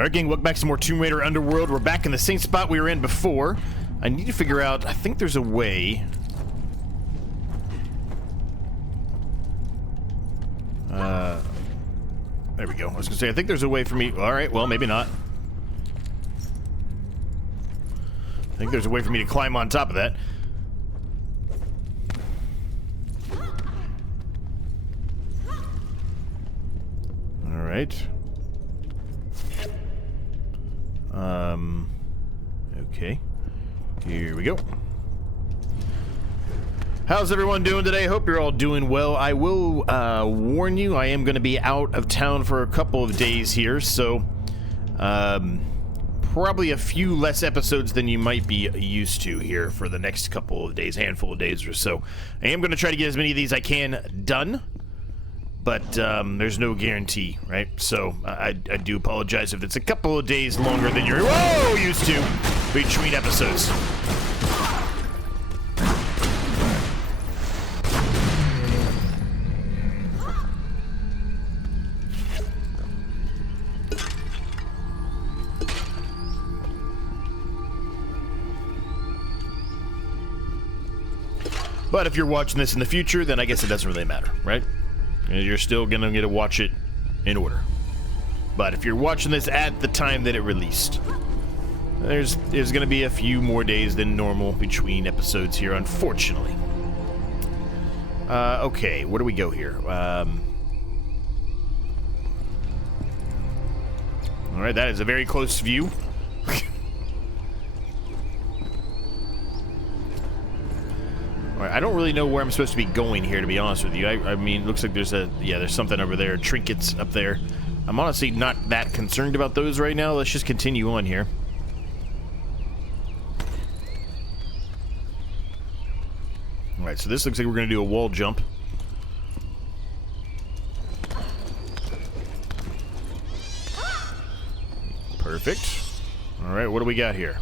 Alright, gang, welcome back to some more Tomb Raider Underworld. We're back in the same spot we were in before. I need to figure out, I think there's a way. There we go. I was gonna say, I think there's a way for me. Alright, well, maybe not. I think there's a way for me to climb on top of that. Alright. Okay. Here we go. How's everyone doing today? Hope you're all doing well. I will warn you, I am going to be out of town for a couple of days here, so probably a few less episodes than you might be used to here for the next couple of days, handful of days or so. I am going to try to get as many of these I can done, but there's no guarantee, right? So I do apologize if it's a couple of days longer than you're used to between episodes. But if you're watching this in the future, then I guess it doesn't really matter, right? You're still gonna get to watch it in order. But if you're watching this at the time that it released, there's gonna be a few more days than normal between episodes here, unfortunately. Okay, where do we go here? Alright, that is a very close view. I don't really know where I'm supposed to be going here, to be honest with you. I mean, it looks like there's there's something over there, trinkets up there. I'm honestly not that concerned about those right now. Let's just continue on here. Alright, so this looks like we're going to do a wall jump. Perfect. Alright, what do we got here?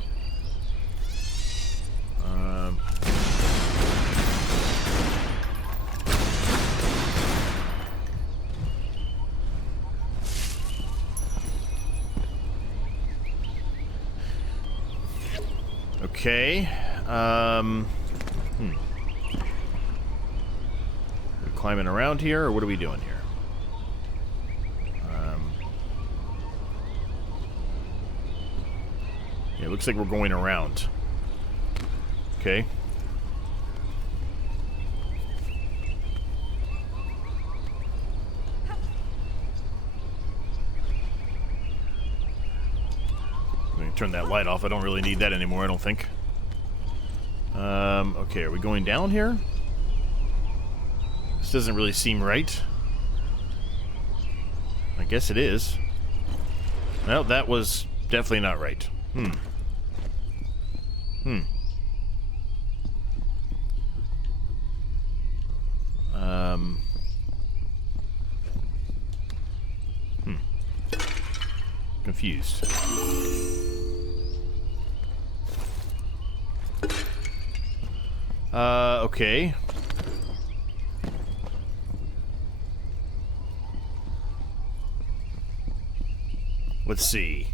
Okay, we're climbing around here, or what are we doing here? Yeah, it looks like we're going around. Okay. Turn that light off. I don't really need that anymore, I don't think. Okay, are we going down here? This doesn't really seem right. I guess it is. Well, that was definitely not right. Confused. Okay. Let's see.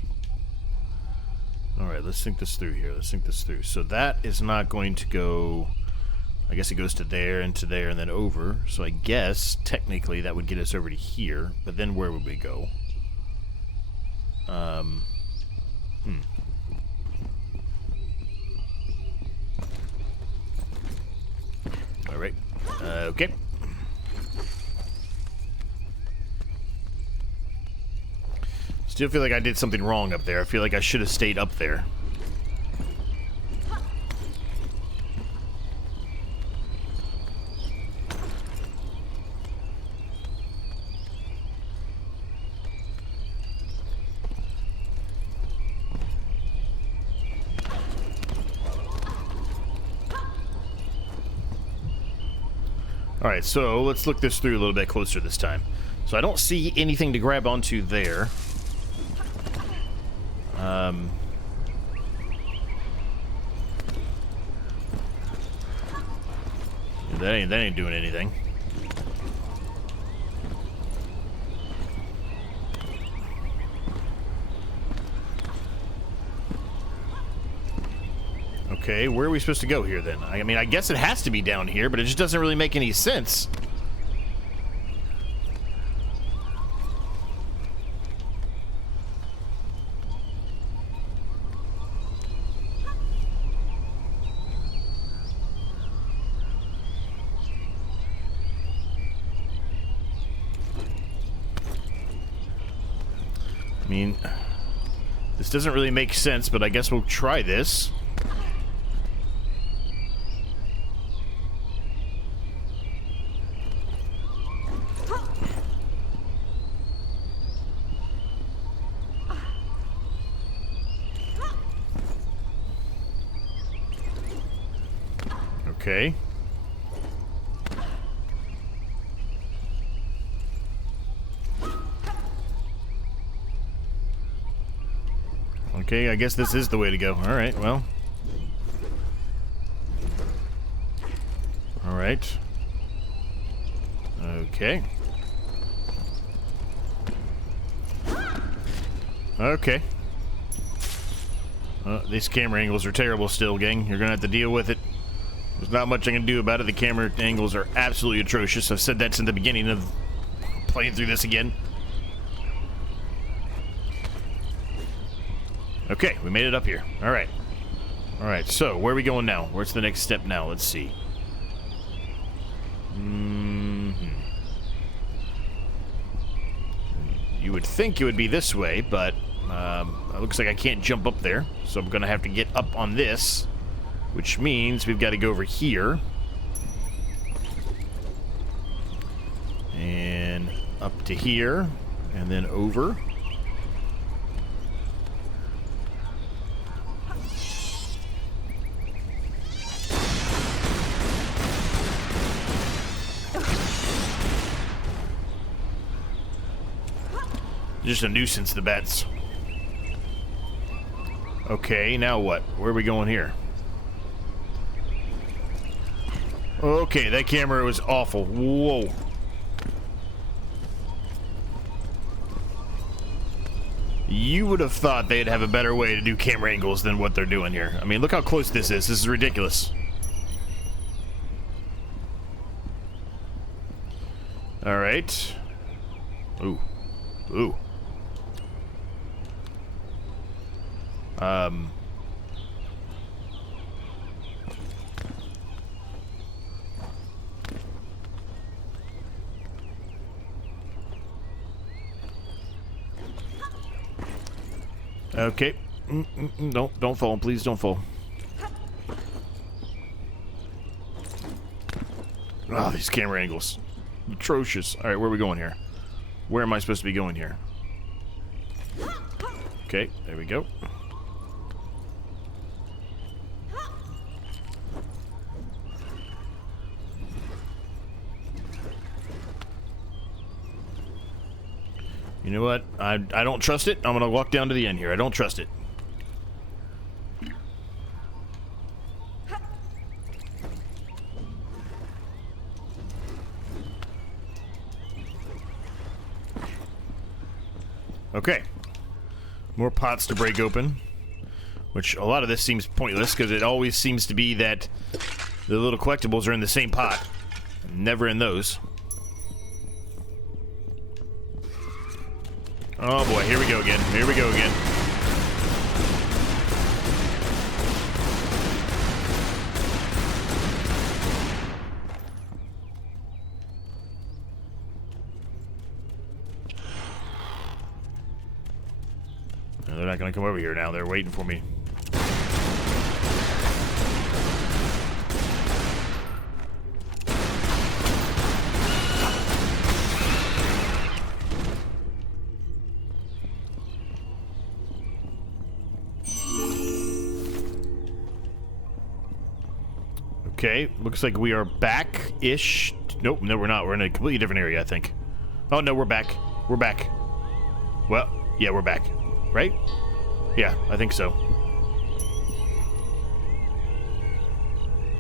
Alright, let's think this through here. Let's think this through. So that is not going to go... I guess it goes to there, and then over. So I guess, technically, that would get us over to here. But then where would we go? Alright. Okay. Still feel like I did something wrong up there. I feel like I should have stayed up there. Alright, so let's look this through a little bit closer this time. So I don't see anything to grab onto there. That ain't doing anything. Okay, where are we supposed to go here then? I mean, I guess it has to be down here, but it just doesn't really make any sense. I mean, this doesn't really make sense, but I guess we'll try this. Okay. Okay, I guess this is the way to go. Alright, well. Alright. Okay. Okay. These camera angles are terrible still, gang. You're gonna have to deal with it. There's not much I can do about it. The camera angles are absolutely atrocious. I've said that since the beginning of playing through this again. Okay, we made it up here. Alright. Alright, so where are we going now? Where's the next step now? Let's see. You would think it would be this way, but it looks like I can't jump up there. So I'm going to have to get up on this, which means we've got to go over here. And up to here, and then over. Just a nuisance, the bats. Okay, now what? Where are we going here? Okay, that camera was awful. Whoa. You would have thought they'd have a better way to do camera angles than what they're doing here. I mean, look how close this is. This is ridiculous. Alright. Ooh. Ooh. Okay. Don't fall. Please don't fall. Oh, these camera angles. Atrocious. Alright, where are we going here? Where am I supposed to be going here? Okay, there we go. You know what? I don't trust it. I'm gonna walk down to the end here. I don't trust it. Okay. More pots to break open. Which, a lot of this seems pointless, because it always seems to be that the little collectibles are in the same pot. Never in those. Oh boy, here we go again. Here we go again. No, they're not gonna come over here now. They're waiting for me. Okay, looks like we are back-ish. Nope, no we're not. We're in a completely different area, I think. Oh no, we're back. We're back. Well, yeah, we're back. Right? Yeah, I think so.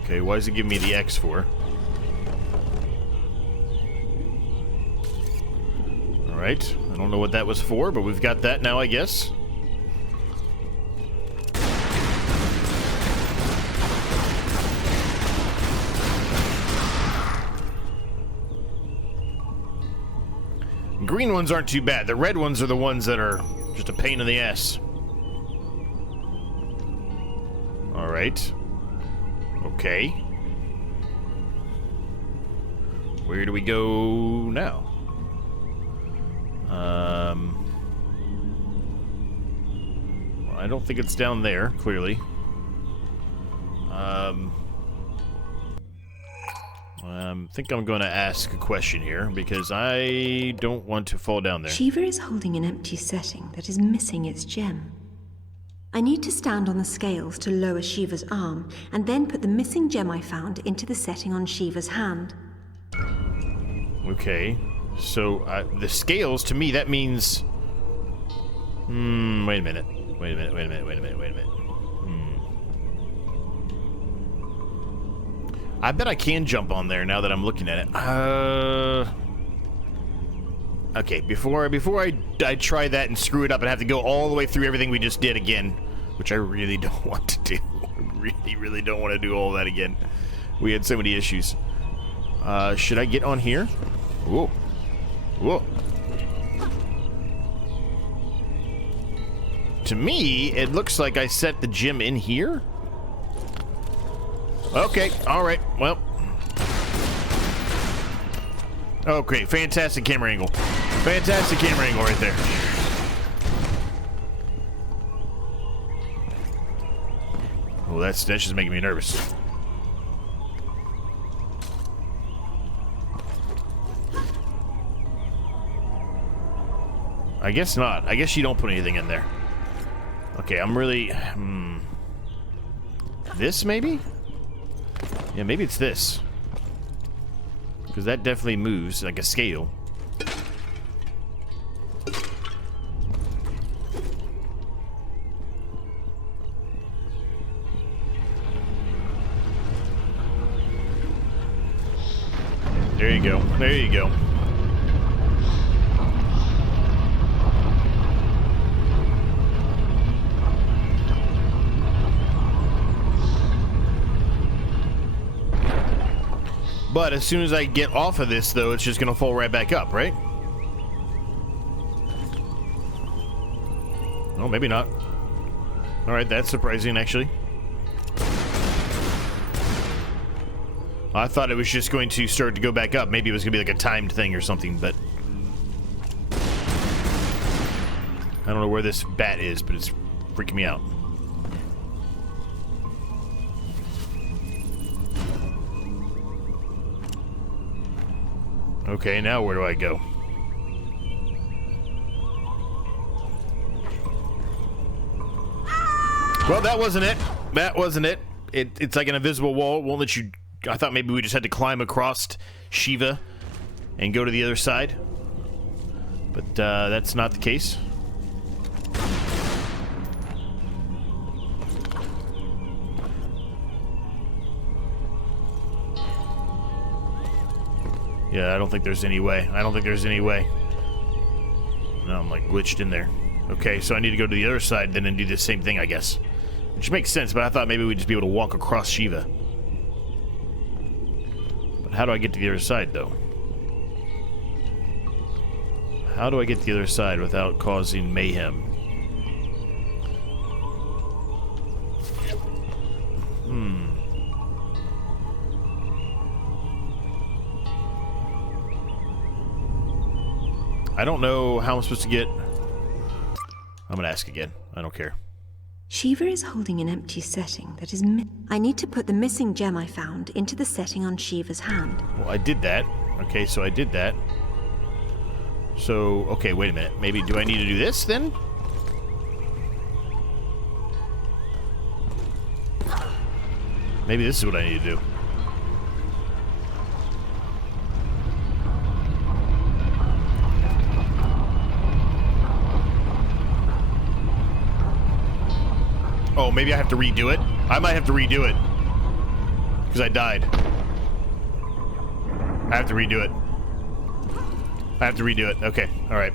Okay, why does it give me the X for? Alright, I don't know what that was for, but we've got that now, I guess. Green ones aren't too bad. The red ones are the ones that are just a pain in the ass. Alright. Okay. Where do we go now? Well, I don't think it's down there, clearly. I think I'm going to ask a question here, because I don't want to fall down there. Shiva is holding an empty setting that is missing its gem. I need to stand on the scales to lower Shiva's arm, and then put the missing gem I found into the setting on Shiva's hand. Okay, so the scales, to me, that means... wait a minute. Wait a minute. I bet I can jump on there now that I'm looking at it. Okay, before I try that and screw it up and have to go all the way through everything we just did again, which I really don't want to do. I really don't want to do all that again. We had so many issues. Should I get on here? Whoa. Whoa. To me, it looks like I set the gem in here. Okay, alright, well. Okay, fantastic camera angle. Fantastic camera angle right there. Oh, that's just making me nervous. I guess not. I guess you don't put anything in there. Okay, I'm really... This, maybe? Yeah, maybe it's this. Because that definitely moves like a scale. There you go. There you go. But as soon as I get off of this, though, it's just going to fall right back up, right? Oh, maybe not. Alright, that's surprising, actually. I thought it was just going to start to go back up. Maybe it was going to be like a timed thing or something, but... I don't know where this bat is, but it's freaking me out. Okay, now where do I go? Well, that wasn't it. That wasn't it. It's like an invisible wall. It won't let you... I thought maybe we just had to climb across Shiva and go to the other side. But that's not the case. Yeah, I don't think there's any way. I don't think there's any way. No, I'm like glitched in there. Okay, so I need to go to the other side then and do the same thing, I guess. Which makes sense, but I thought maybe we'd just be able to walk across Shiva. But how do I get to the other side, though? How do I get to the other side without causing mayhem? I don't know how I'm supposed to get... I'm gonna ask again. I don't care. Shiva is holding an empty setting that is I need to put the missing gem I found into the setting on Shiva's hand. Well, I did that. Okay, so I did that. So, okay, wait a minute. Maybe, do I need to do this, then? Maybe this is what I need to do. Oh, maybe I have to redo it? I might have to redo it. Because I died. I have to redo it. I have to redo it. Okay, alright.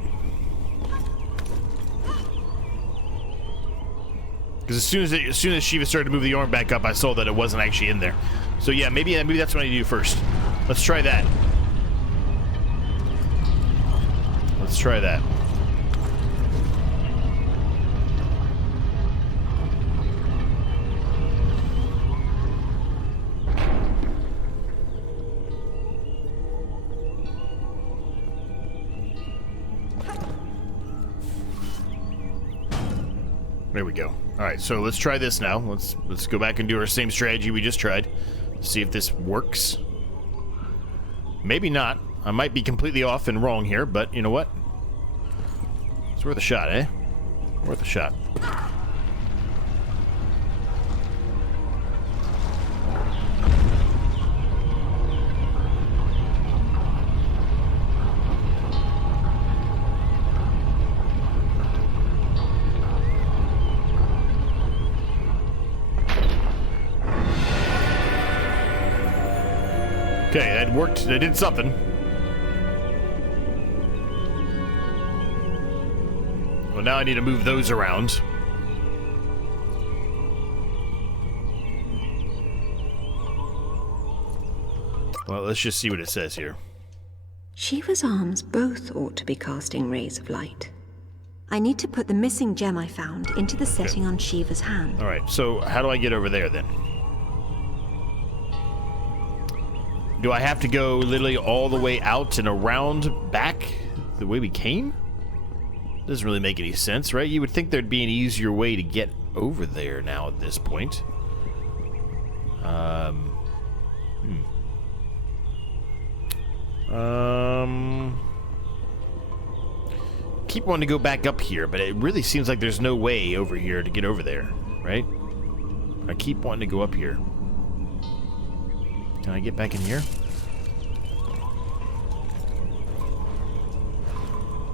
Because as soon as Shiva started to move the arm back up, I saw that it wasn't actually in there. So yeah, maybe that's what I need to do first. Let's try that. Let's try that. There we go. All right, so let's try this now. Let's go back and do our same strategy we just tried. See if this works. Maybe not. I might be completely off and wrong here, but you know what? It's worth a shot, eh? Worth a shot. Okay, that worked. That did something. Well, now I need to move those around. Well, let's just see what it says here. Shiva's arms both ought to be casting rays of light. I need to put the missing gem I found into the setting on Shiva's hand. All right, so how do I get over there then? Do I have to go literally all the way out and around back the way we came? Doesn't really make any sense, right? You would think there'd be an easier way to get over there now at this point. Keep wanting to go back up here, but it really seems like there's no way over here to get over there, right? I keep wanting to go up here. Can I get back in here?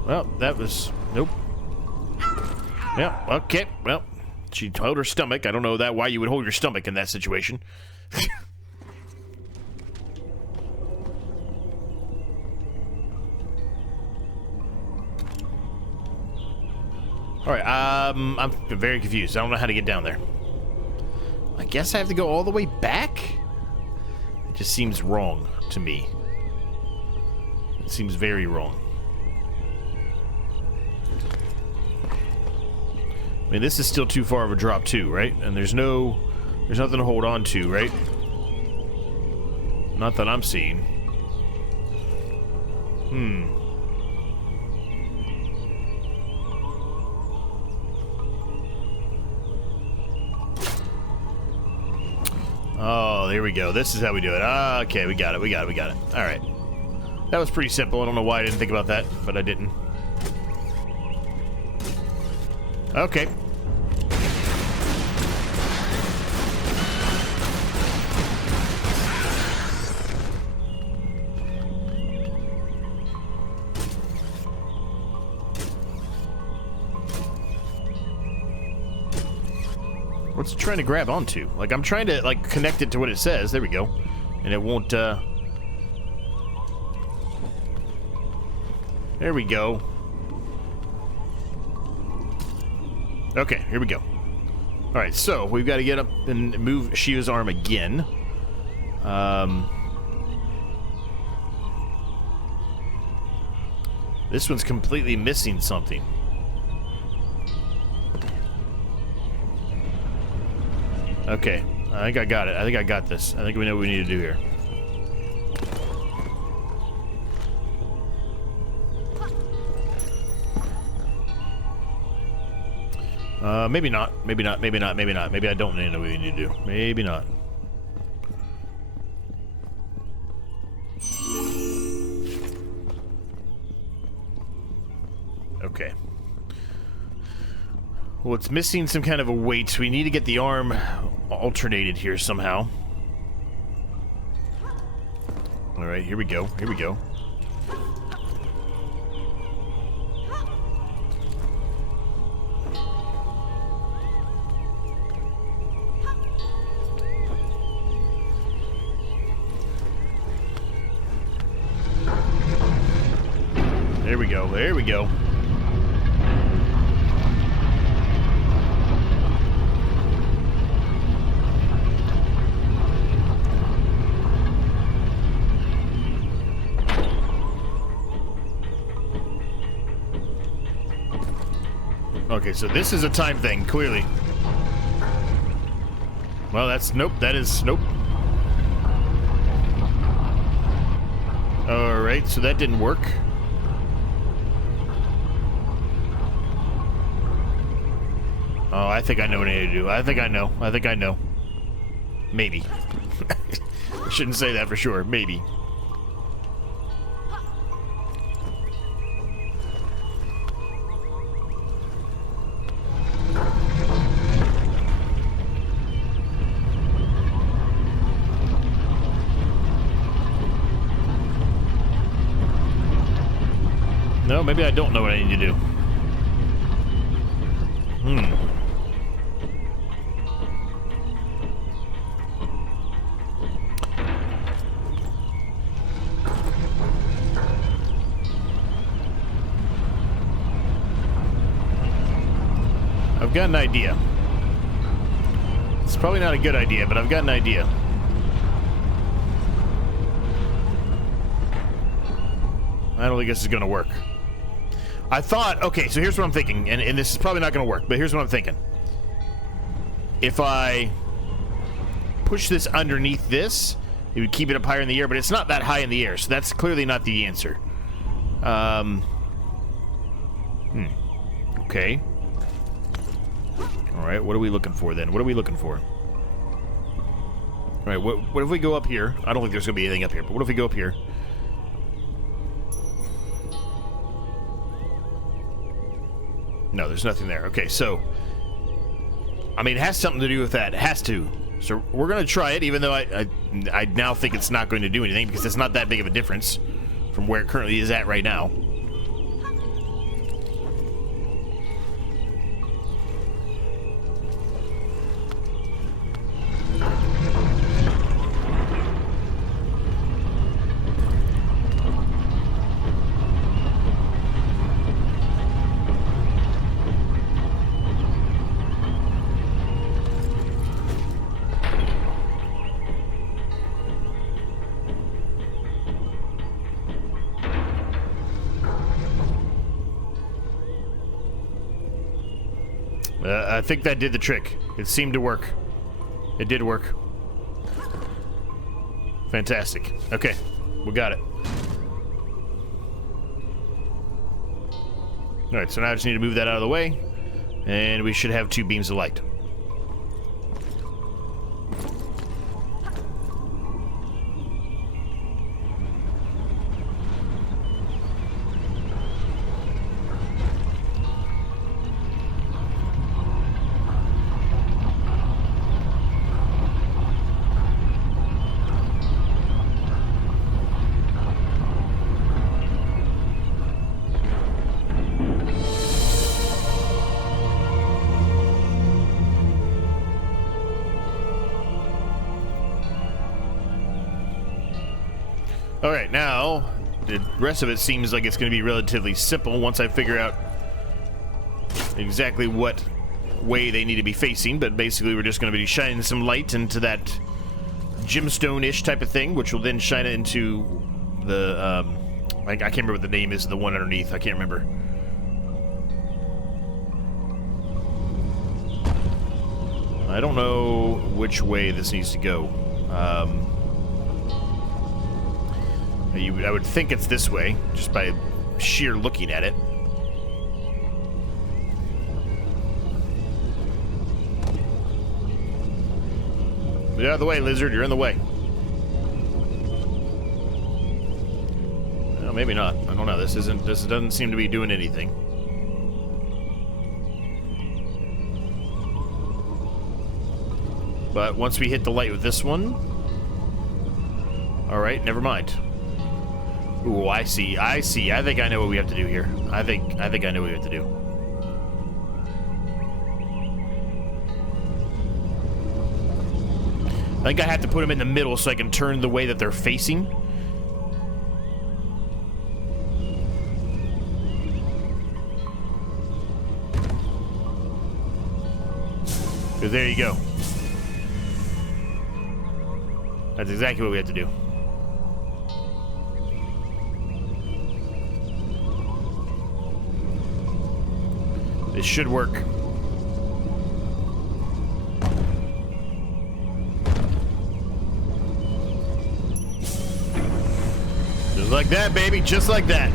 Well, that was... Nope. Yeah, okay. Well, she held her stomach. I don't know why you would hold your stomach in that situation. Alright, I'm very confused. I don't know how to get down there. I guess I have to go all the way back? It just seems wrong to me. It seems very wrong. I mean, this is still too far of a drop too, right? And there's nothing to hold on to, right? Not that I'm seeing. Oh, here we go. This is how we do it. Ah, okay, we got it. All right. That was pretty simple. I don't know why I didn't think about that, but I didn't. Okay. What's it trying to grab onto? Like, I'm trying to, like, connect it to what it says. There we go. And it won't, There we go. Okay, here we go. Alright, so we've got to get up and move Shiva's arm again. This one's completely missing something. Okay, I think I got it. I think I got this. I think we know what we need to do here. Maybe not. Maybe not. Maybe not. Maybe not. Maybe I don't know what we need to do. Maybe not. Okay. Well, it's missing some kind of a weight. We need to get the arm alternated here somehow. All right, here we go. Here we go. There we go. There we go. Okay, so this is a time thing, clearly. Well, that's... Nope, that is... Nope. Alright, so that didn't work. Oh, I think I know what I need to do. I think I know. I think I know. Maybe. I shouldn't say that for sure. Maybe. No, maybe I don't know what I need to do. I've got an idea. It's probably not a good idea, but I've got an idea. I don't think this is going to work. I thought, okay, so here's what I'm thinking, and this is probably not going to work, but here's what I'm thinking. If I push this underneath this, it would keep it up higher in the air, but it's not that high in the air, so that's clearly not the answer. Okay. Alright, what are we looking for then? What are we looking for? Alright, what if we go up here? I don't think there's going to be anything up here, but what if we go up here? No, there's nothing there. Okay, so... I mean, it has something to do with that. It has to. So we're going to try it, even though I now think it's not going to do anything, because it's not that big of a difference from where it currently is at right now. I think that did the trick. It seemed to work. It did work. Fantastic. Okay, we got it. Alright, so now I just need to move that out of the way, and we should have 2 beams of light. Alright, now, the rest of it seems like it's going to be relatively simple once I figure out exactly what way they need to be facing, but basically we're just going to be shining some light into that gemstone-ish type of thing, which will then shine it into the, I can't remember what the name is of the one underneath, I can't remember. I don't know which way this needs to go. I would think it's this way, just by sheer looking at it. Get out of the way, lizard. You're in the way. Well, maybe not. I don't know. This doesn't seem to be doing anything. But once we hit the light with this one... Alright, never mind. Ooh, I see. I see. I think I know what we have to do here. I think I know what we have to do. I think I have to put them in the middle so I can turn the way that they're facing. So there you go. That's exactly what we have to do. This should work. Just like that, baby. Just like that.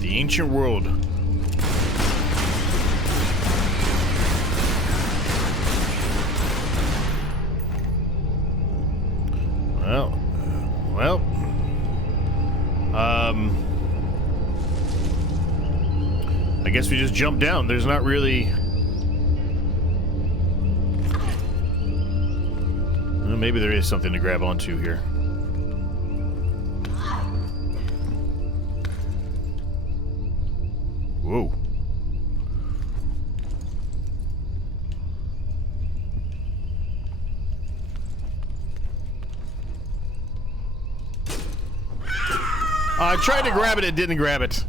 The ancient world. Well, I guess we just jump down. There's not really... Well, maybe there is something to grab onto here. Whoa. I tried to grab it, it didn't grab it.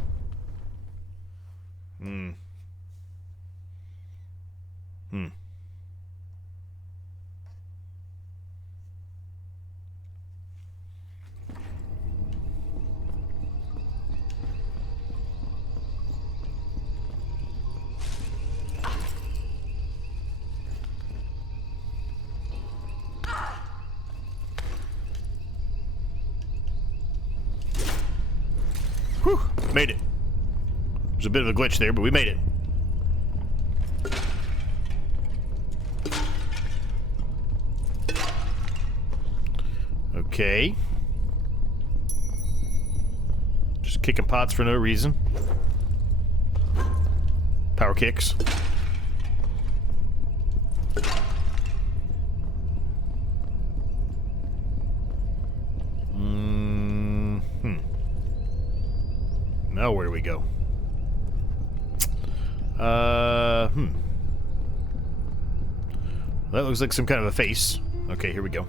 Whew, made it. There's a bit of a glitch there, but we made it. Okay. Just kicking pots for no reason. Power kicks. Now where do we go? That looks like some kind of a face. Okay, here we go.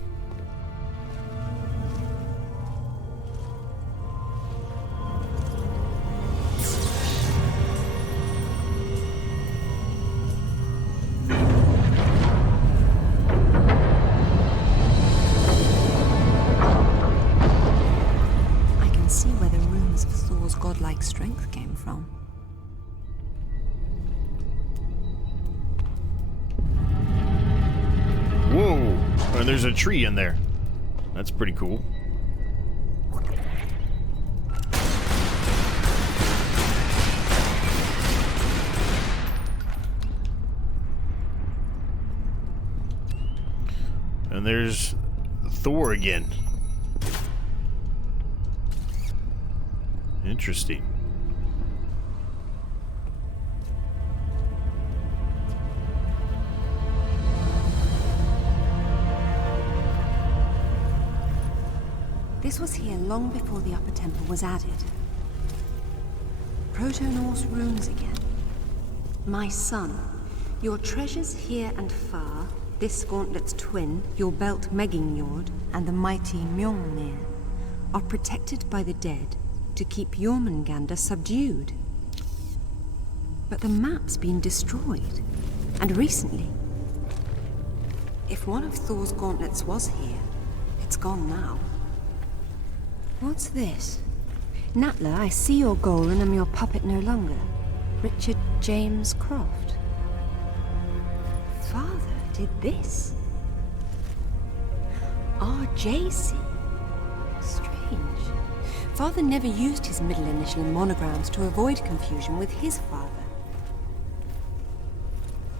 Godlike strength came from. Whoa! And there's a tree in there. That's pretty cool. And there's Thor again. Interesting. This was here long before the upper temple was added. Proto-Norse runes again. My son, your treasures here and far, this gauntlet's twin, your belt Megingjord, and the mighty Mjolnir, are protected by the dead to keep Jormungandr subdued. But the map's been destroyed, and recently. If one of Thor's gauntlets was here, it's gone now. What's this? Natla, I see your goal and am your puppet no longer. Richard James Croft. Father did this. RJC. Strange. Father never used his middle initial in monograms to avoid confusion with his father.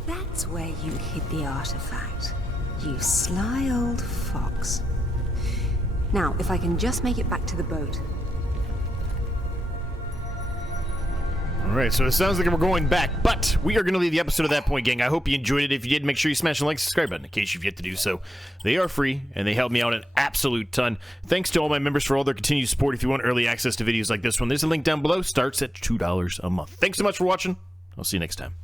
That's where you hid the artifact. You sly old fox. Now, if I can just make it back to the boat. Alright, so it sounds like we're going back, but we are going to leave the episode at that point, gang. I hope you enjoyed it. If you did, make sure you smash the like, subscribe button in case you've yet to do so. They are free, and they help me out an absolute ton. Thanks to all my members for all their continued support. If you want early access to videos like this one, there's a link down below. Starts at $2 a month. Thanks so much for watching. I'll see you next time.